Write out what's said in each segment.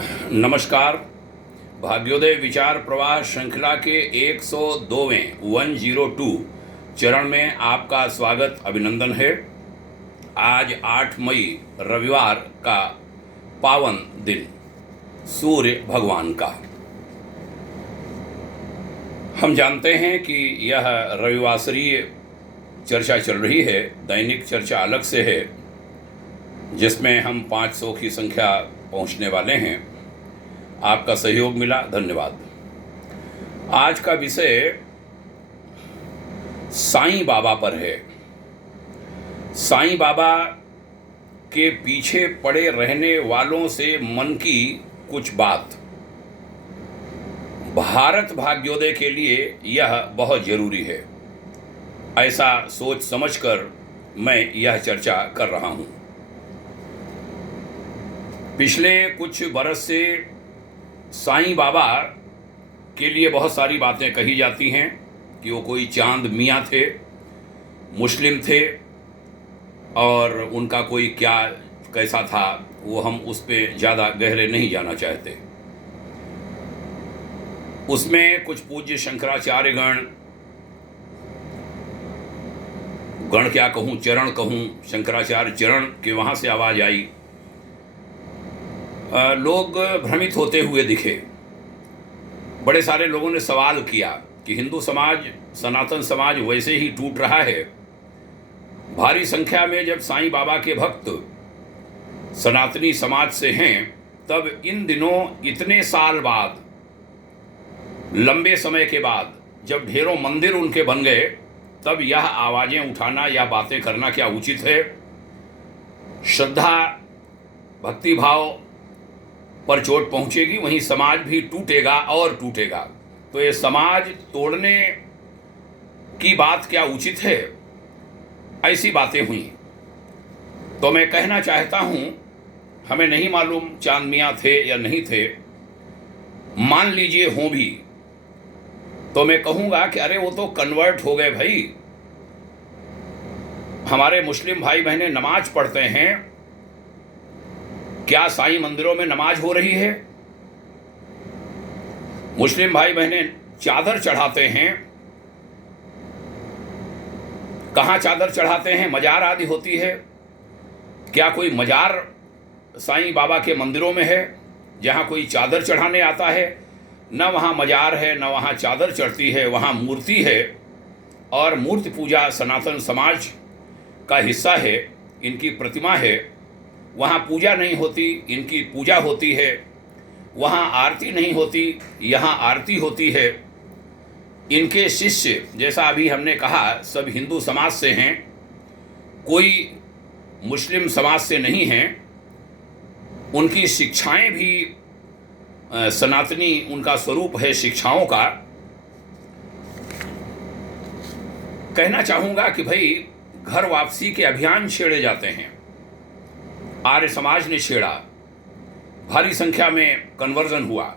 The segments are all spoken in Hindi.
नमस्कार। भाग्योदय विचार प्रवाह श्रृंखला के 102वें 102 चरण में आपका स्वागत अभिनंदन है। आज 8 मई रविवार का पावन दिन सूर्य भगवान का। हम जानते हैं कि यह रविवासरीय चर्चा चल रही है, दैनिक चर्चा अलग से है, जिसमें हम 500 की संख्या पहुंचने वाले हैं। आपका सहयोग मिला, धन्यवाद। आज का विषय साईं बाबा पर है। साईं बाबा के पीछे पड़े रहने वालों से मन की कुछ बात। भारत भाग्योदय के लिए यह बहुत जरूरी है, ऐसा सोच समझकर मैं यह चर्चा कर रहा हूं। पिछले कुछ बरस से साईं बाबा के लिए बहुत सारी बातें कही जाती हैं कि वो कोई चांद मियाँ थे, मुस्लिम थे, और उनका कोई क्या कैसा था वो हम उस पर ज़्यादा गहरे नहीं जाना चाहते। उसमें कुछ पूज्य शंकराचार्य गण क्या कहूँ, चरण कहूँ, शंकराचार्य चरण के वहाँ से आवाज़ आई। लोग भ्रमित होते हुए दिखे। बड़े सारे लोगों ने सवाल किया कि हिंदू समाज, सनातन समाज वैसे ही टूट रहा है। भारी संख्या में जब साईं बाबा के भक्त सनातनी समाज से हैं, तब इन दिनों इतने साल बाद, लंबे समय के बाद, जब ढेरों मंदिर उनके बन गए, तब यह आवाज़ें उठाना, यह बातें करना क्या उचित है? श्रद्धा भक्ति भाव पर चोट पहुंचेगी, वहीं समाज भी टूटेगा और टूटेगा। तो ये समाज तोड़ने की बात क्या उचित है? ऐसी बातें हुई। तो मैं कहना चाहता हूं, हमें नहीं मालूम चांद मियाँ थे या नहीं थे, मान लीजिए हों भी, तो मैं कहूंगा कि अरे वो तो कन्वर्ट हो गए भाई। हमारे मुस्लिम भाई बहनें नमाज पढ़ते हैं, क्या साईं मंदिरों में नमाज हो रही है? मुस्लिम भाई बहनें चादर चढ़ाते हैं, कहाँ चादर चढ़ाते हैं? मजार आदि होती है। क्या कोई मजार साईं बाबा के मंदिरों में है जहाँ कोई चादर चढ़ाने आता है? न वहाँ मजार है, न वहाँ चादर चढ़ती है, वहाँ मूर्ति है। और मूर्ति पूजा सनातन समाज का हिस्सा है, इनकी प्रतिमा है। वहाँ पूजा नहीं होती, इनकी पूजा होती है। वहाँ आरती नहीं होती, यहाँ आरती होती है। इनके शिष्य, जैसा अभी हमने कहा, सब हिंदू समाज से हैं, कोई मुस्लिम समाज से नहीं हैं। उनकी शिक्षाएं भी सनातनी, उनका स्वरूप है शिक्षाओं का। कहना चाहूँगा कि भाई घर वापसी के अभियान छेड़े जाते हैं। आर्य समाज ने छेड़ा, भारी संख्या में कन्वर्जन हुआ।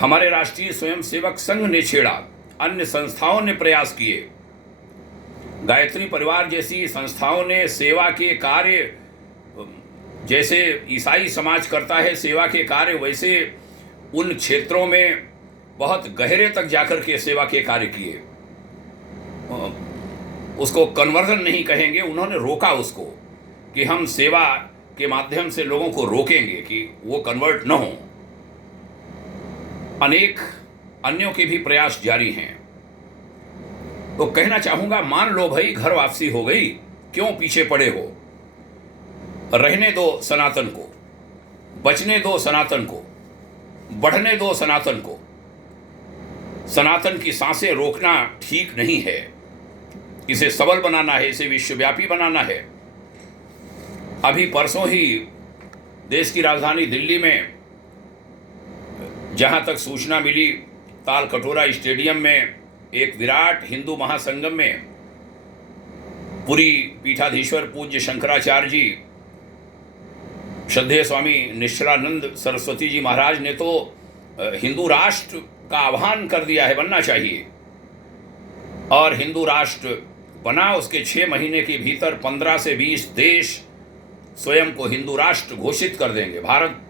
हमारे राष्ट्रीय स्वयंसेवक संघ ने छेड़ा, अन्य संस्थाओं ने प्रयास किए। गायत्री परिवार जैसी संस्थाओं ने सेवा के कार्य, जैसे ईसाई समाज करता है सेवा के कार्य, वैसे उन क्षेत्रों में बहुत गहरे तक जाकर के सेवा के कार्य किए। उसको कन्वर्जन नहीं कहेंगे, उन्होंने रोका उसको कि हम सेवा के माध्यम से लोगों को रोकेंगे कि वो कन्वर्ट न हो। अनेक अन्यों के भी प्रयास जारी हैं। तो कहना चाहूंगा, मान लो भाई घर वापसी हो गई, क्यों पीछे पड़े हो? रहने दो सनातन को, बचने दो सनातन को, बढ़ने दो सनातन को। सनातन की सांसें रोकना ठीक नहीं है। इसे सबल बनाना है, इसे विश्वव्यापी बनाना है। अभी परसों ही देश की राजधानी दिल्ली में, जहां तक सूचना मिली, ताल कटोरा स्टेडियम में एक विराट हिंदू महासंगम में पुरी पीठाधीश्वर पूज्य शंकराचार्य जी, श्रद्धेय स्वामी निश्चलानंद सरस्वती जी महाराज ने तो हिंदू राष्ट्र का आह्वान कर दिया है, बनना चाहिए। और हिंदू राष्ट्र बना, उसके 6 महीने के भीतर 15 से 20 देश स्वयं को हिंदू राष्ट्र घोषित कर देंगे। भारत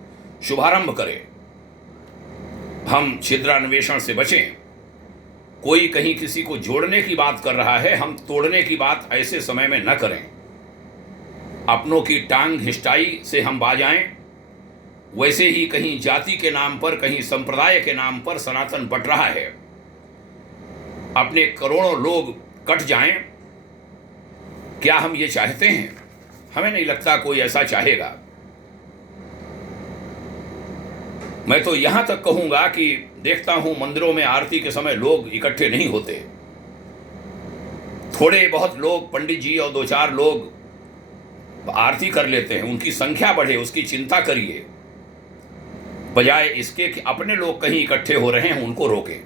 शुभारंभ करें। हम छिद्रान्वेषण से बचें। कोई कहीं किसी को जोड़ने की बात कर रहा है, हम तोड़ने की बात ऐसे समय में न करें। अपनों की टांग हिस्टाई से हम बाज आएं। वैसे ही कहीं जाति के नाम पर, कहीं संप्रदाय के नाम पर सनातन बट रहा है। अपने करोड़ों लोग कट जाएं, क्या हम ये चाहते हैं? हमें नहीं लगता कोई ऐसा चाहेगा। मैं तो यहां तक कहूंगा कि देखता हूं मंदिरों में आरती के समय लोग इकट्ठे नहीं होते। थोड़े बहुत लोग, पंडित जी और 2-4 लोग आरती कर लेते हैं। उनकी संख्या बढ़े, उसकी चिंता करिए, बजाय इसके कि अपने लोग कहीं इकट्ठे हो रहे हैं उनको रोकें।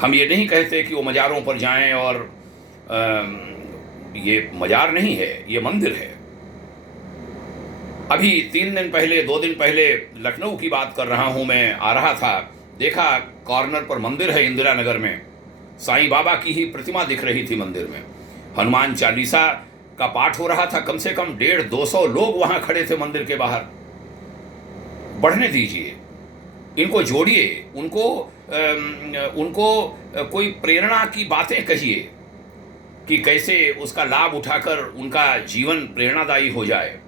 हम ये नहीं कहते कि वो मज़ारों पर जाएं, और ये मज़ार नहीं है, ये मंदिर है। अभी 3 दिन पहले, 2 दिन पहले लखनऊ की बात कर रहा हूं मैं, आ रहा था, देखा कॉर्नर पर मंदिर है इंदिरा नगर में, साईं बाबा की ही प्रतिमा दिख रही थी मंदिर में। हनुमान चालीसा का पाठ हो रहा था। कम से कम 150-200 लोग वहां खड़े थे मंदिर के बाहर। बढ़ने दीजिए, इनको जोड़िए, उनको कोई प्रेरणा की बातें कहिए कि कैसे उसका लाभ उठाकर उनका जीवन प्रेरणादायी हो जाए,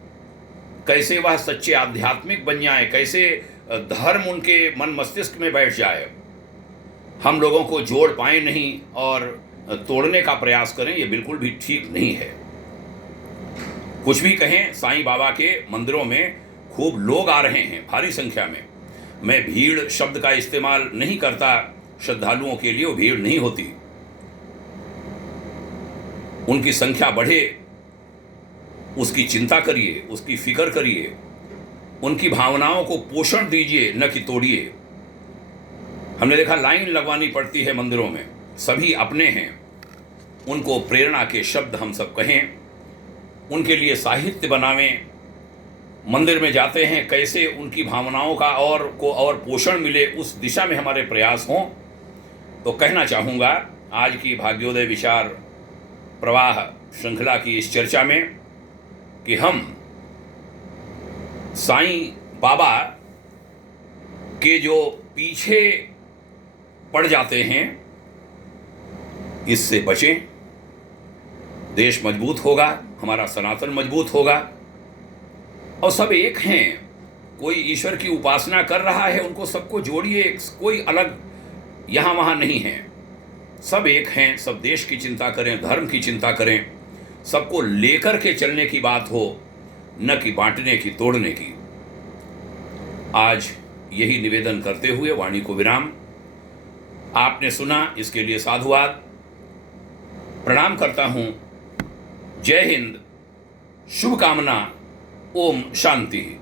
कैसे वह सच्चे आध्यात्मिक बन जाए, कैसे धर्म उनके मन मस्तिष्क में बैठ जाए। हम लोगों को जोड़ पाए नहीं और तोड़ने का प्रयास करें, ये बिल्कुल भी ठीक नहीं है। कुछ भी कहें, साईं बाबा के मंदिरों में खूब लोग आ रहे हैं, भारी संख्या में। मैं भीड़ शब्द का इस्तेमाल नहीं करता, श्रद्धालुओं के लिए वो भीड़ नहीं होती। उनकी संख्या बढ़े, उसकी चिंता करिए, उसकी फिक्र करिए, उनकी भावनाओं को पोषण दीजिए, न कि तोड़िए। हमने देखा लाइन लगवानी पड़ती है मंदिरों में, सभी अपने हैं। उनको प्रेरणा के शब्द हम सब कहें, उनके लिए साहित्य बनावें। मंदिर में जाते हैं, कैसे उनकी भावनाओं का और पोषण मिले, उस दिशा में हमारे प्रयास हों। तो कहना चाहूँगा, आज की भाग्योदय विचार प्रवाह श्रृंखला की इस चर्चा में, कि हम साईं बाबा के जो पीछे पड़ जाते हैं, इससे बचें। देश मजबूत होगा, हमारा सनातन मजबूत होगा, और सब एक हैं। कोई ईश्वर की उपासना कर रहा है, उनको सबको जोड़िए, कोई अलग यहाँ वहाँ नहीं है, सब एक हैं। सब देश की चिंता करें, धर्म की चिंता करें, सबको लेकर के चलने की बात हो, न कि बांटने की, तोड़ने की। आज यही निवेदन करते हुए वाणी को विराम। आपने सुना, इसके लिए साधुवाद, प्रणाम करता हूँ। जय हिंद, शुभकामना, ओम शांति।